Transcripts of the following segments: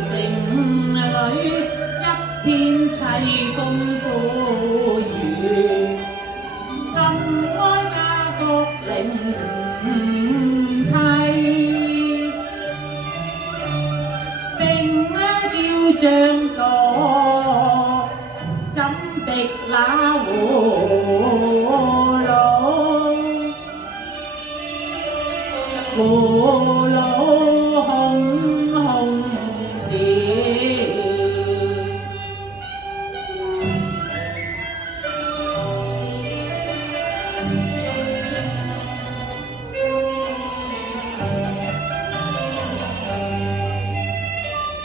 城裏一片凄風苦雨，更哀家國靈替，並要將個怎敵那葫蘆空空字，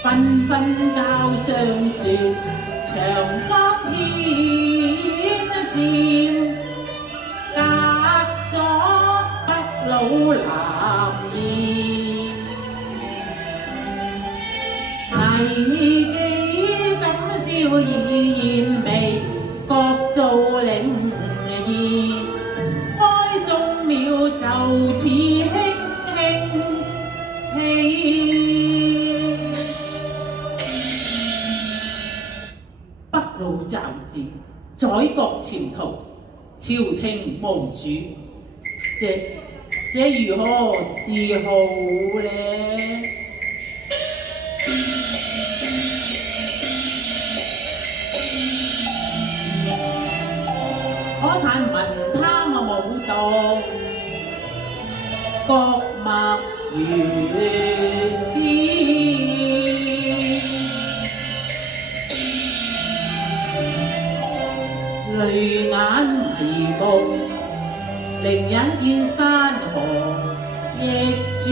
紛紛交相說，長江顯漸，隔咗北老南燕。危機今朝已現微，各做靈異，開宗廟就此輕輕起。北路驟至，宰國潛逃，朝廷無主，這如何是好呢？可嘆文貪武道，國脈如斯。淚眼迷目，寧忍見山河亦主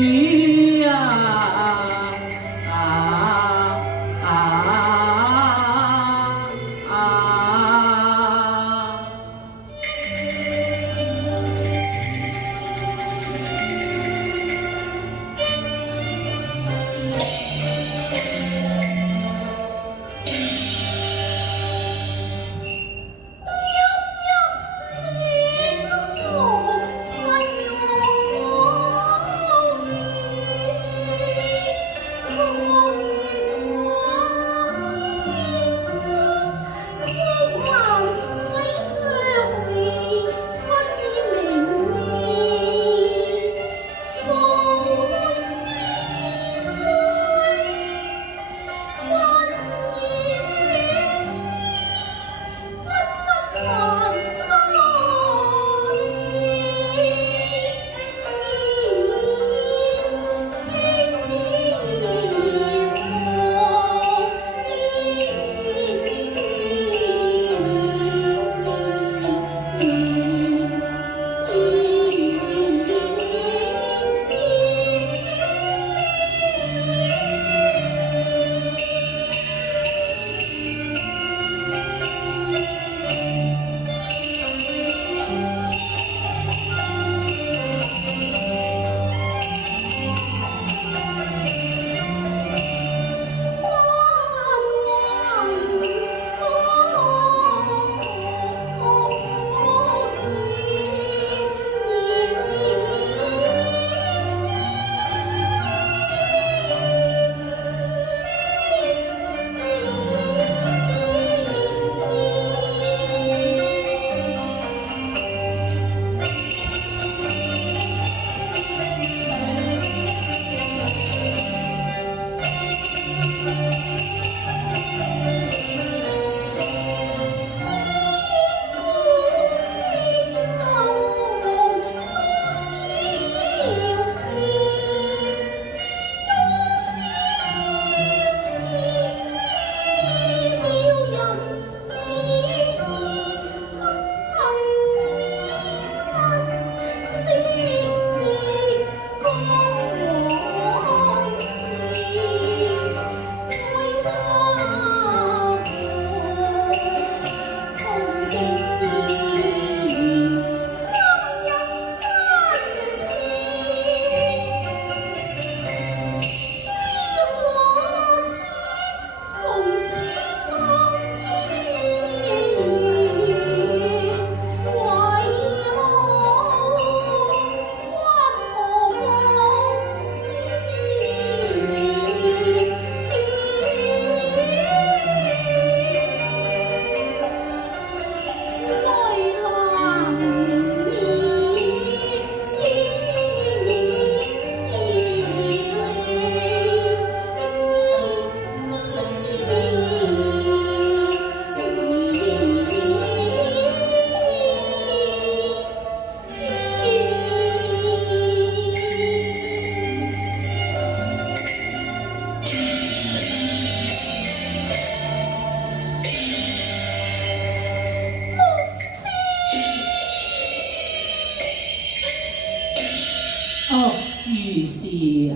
是啊，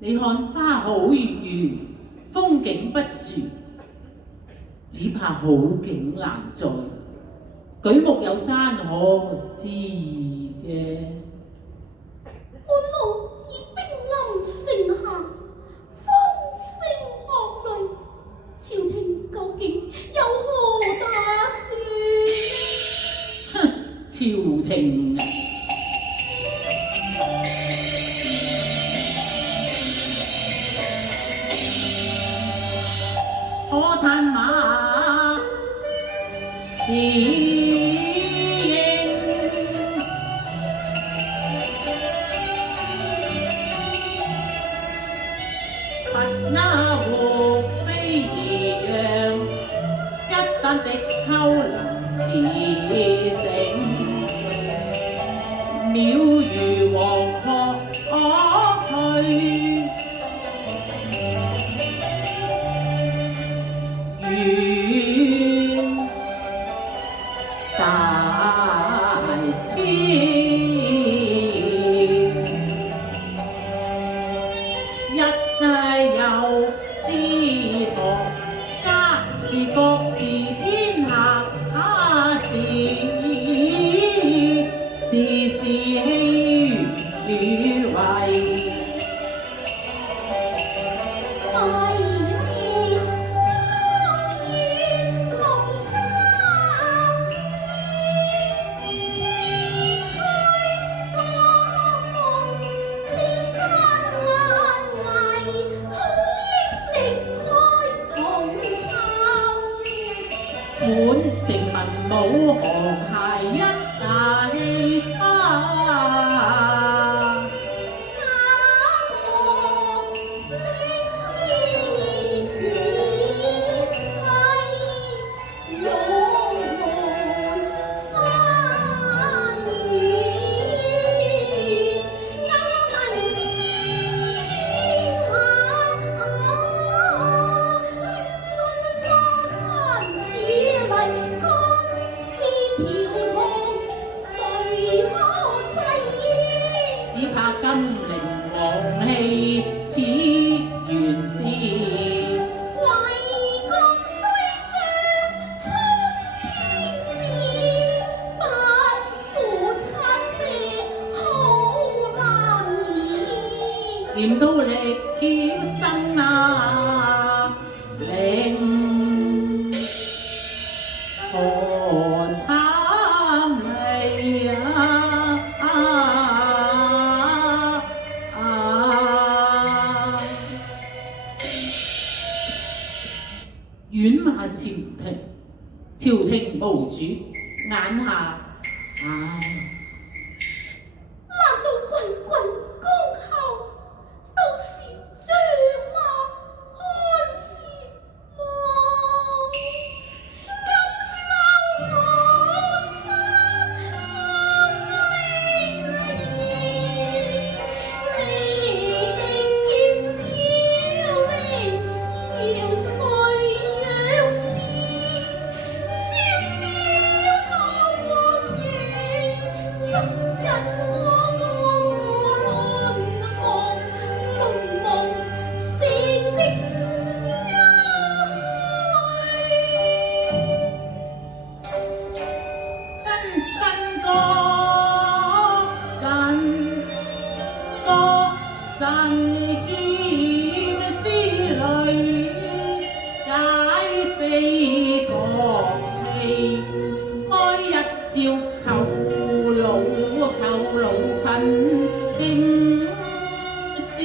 你看花好月圓，風景不殊，只怕好景難在，舉目有山可知啫。半路已兵臨城下，風聲鶴唳，朝廷究竟有何打算？哼，朝廷啊！可嘆馬此應，不那和飛揚，一旦敵寇臨而成，渺如黃鶴可去。願大千，一有之道，家事國事天下事，事事氣與為。滿城文武航諧一大氣只怕金陵王氣似原是，為國雖將春天至，不負七尺好男兒。念到力嬌生啊，令何慘離啊！遠罵朝廷，朝廷無主，眼下唉。難道滾滾江後都是將馬看時望？今收我心歷劫要令潮水若是，蕭蕭我黃葉，昨日我個火輪寒，夢夢死積紛紛國神欠思慮，解非國氣，該一朝扣老困經師，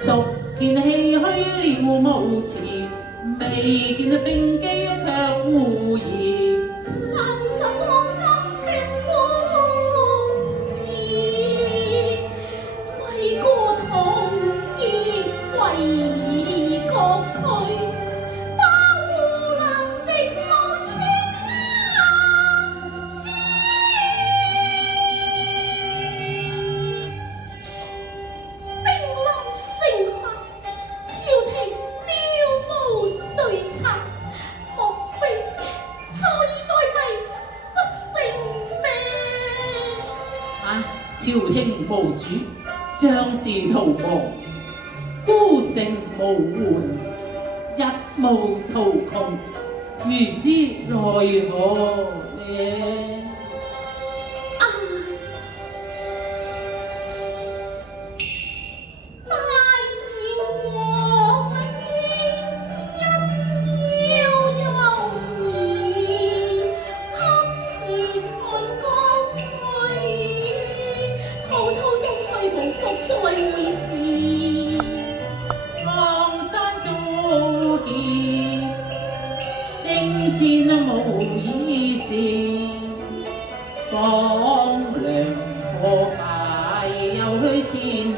獨見唏噓了無詞，未見兵機卻污兒。難枕空中決無詞，揮過唐傑為國軀，保護南敵無情難兵臨城下，朝廷渺無對策，莫非坐以待斃，不成命？朝廷無主，將士逃亡，孤城無援，日暮途窮，如之奈何呢？望山早見，征戰無以事，放糧破敗又去千里。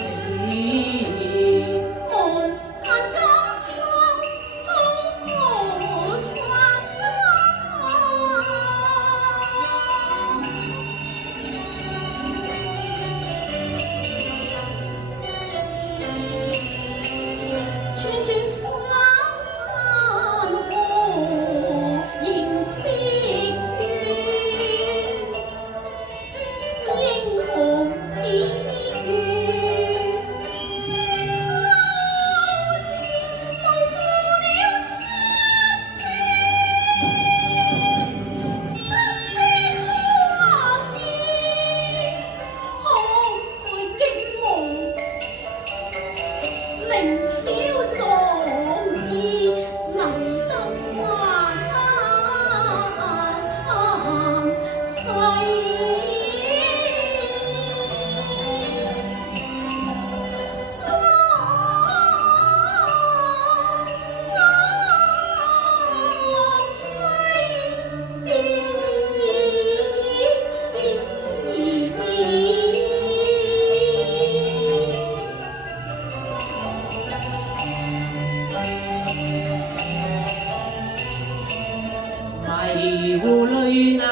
迷糊淚眼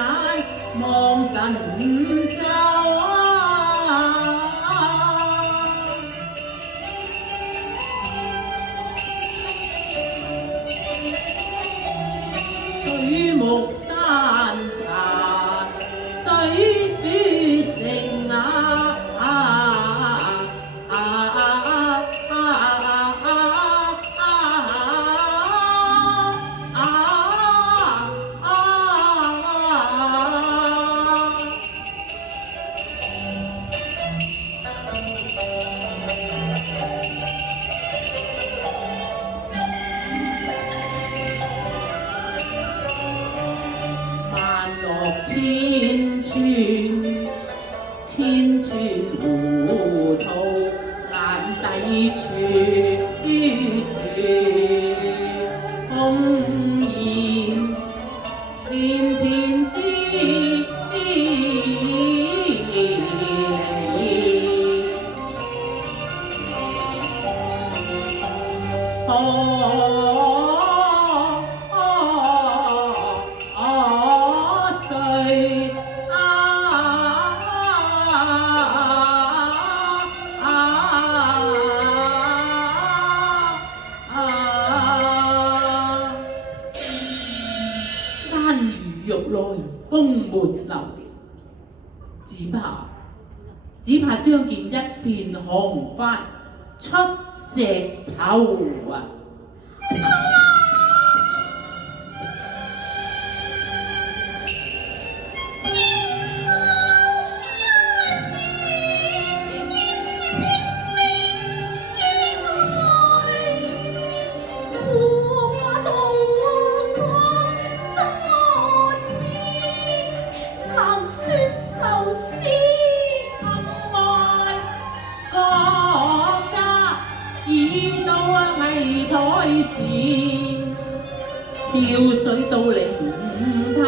望神州水木山殘，水血成千村千村糊塗，眼底處風言片片之玉內風滿樓，只怕將見一片紅髮出石頭啊！潮水到靈梯，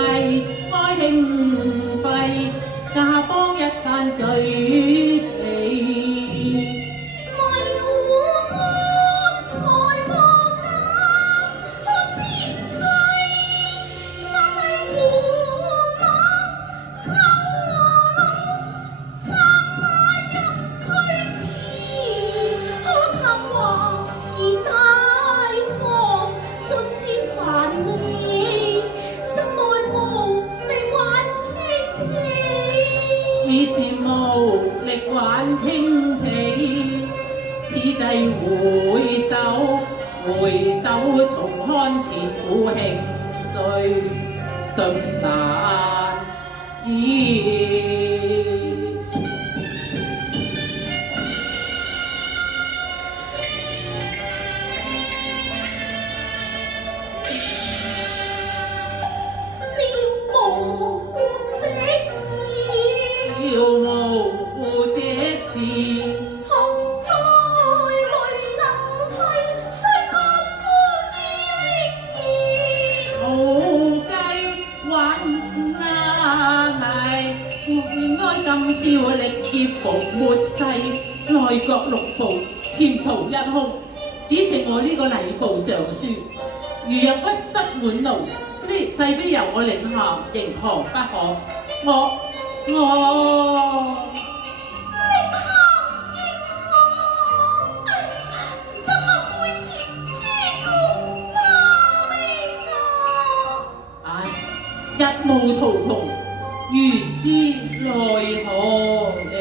開興費，家邦一間聚期。已是無力重看前苦慶歲，信難知。要無這字，同在淚能費，雖覺無意力無計還捱。哀今朝力竭服末世，內閣六部，前途一空，只剩我呢個禮部尚書。如若屈膝滿路，勢非由我領下，仍何不可？我唉，一無途窮，如之奈何呢？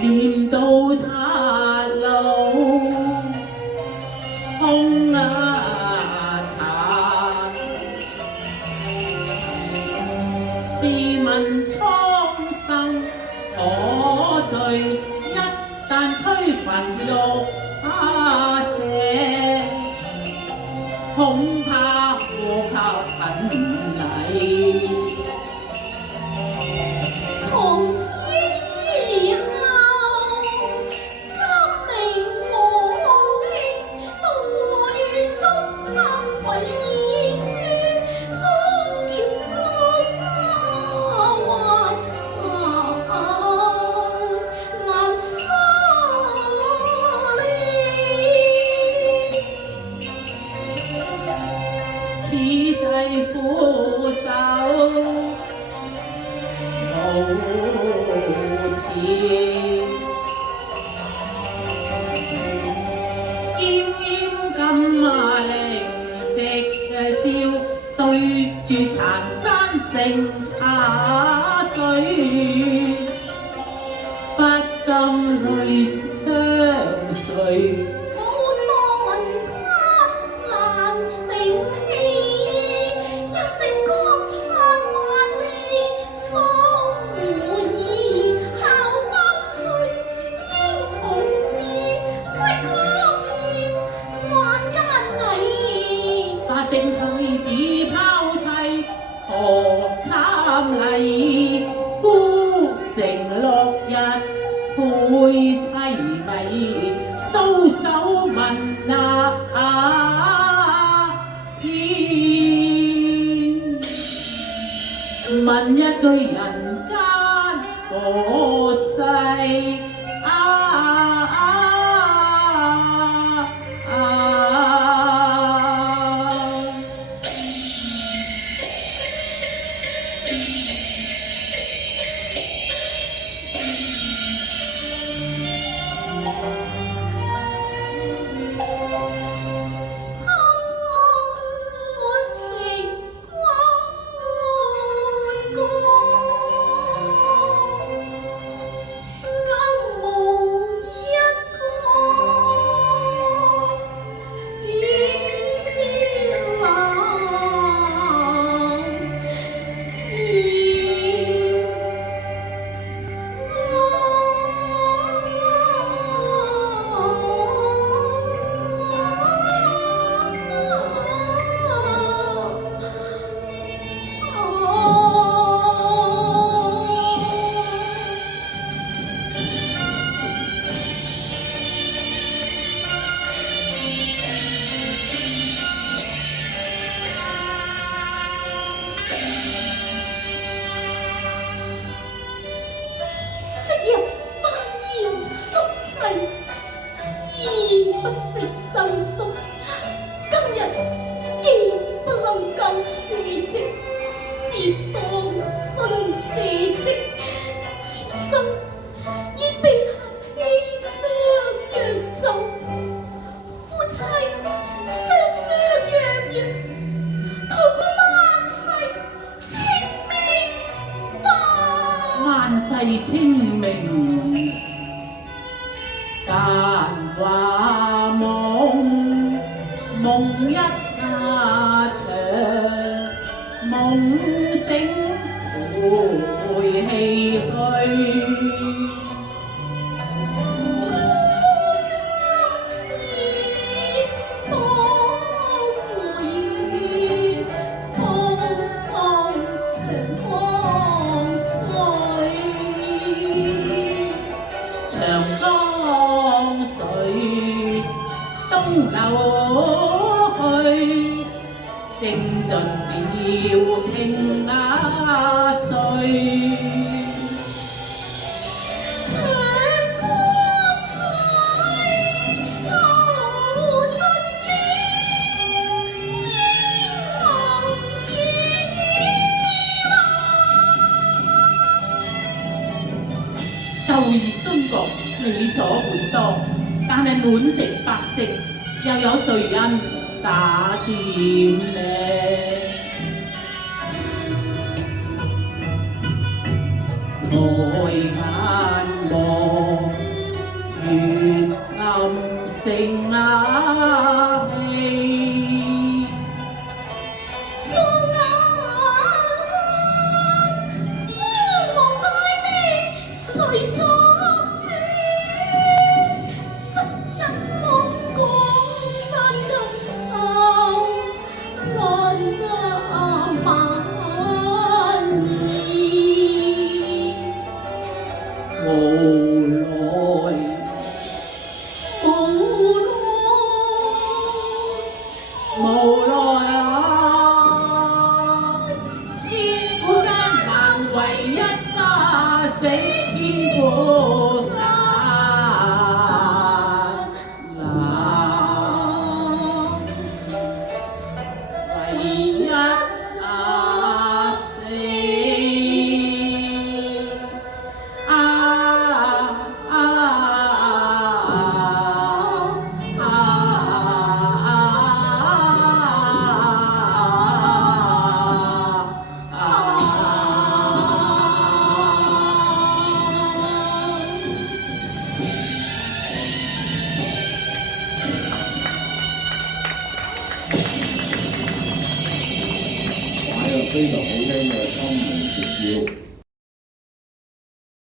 念到他路空殘，試問蒼生可罪？一旦區分玉石，恐怕禍及品禮。從此以後，今明無興，都會觸發遺書，終結難疏離。此際俯首無詞，奄奄金陵夕照，對住殘山剩下水，不禁淚相隨。聖太子拋妻何參禮，孤城落日配凄美，搔首問問一句人間何世是當生社稷，妾身已被下砒霜釀酒，夫妻雙雙樣樣，逃過萬世清明吧。萬世清明，間話夢，夢一下長，夢醒會唏噓。長江水東流去，正盡了平那歲。就如孫國理所本當，但係滿城百姓又有誰人打點呢？抬眼望月暗星那氣，誰作主？昨日望江山更愁，來那晚意。無奈無奈啊！千古艱難為一家死，千古艱難為一家死。非常好聽嘅《金門絕要》。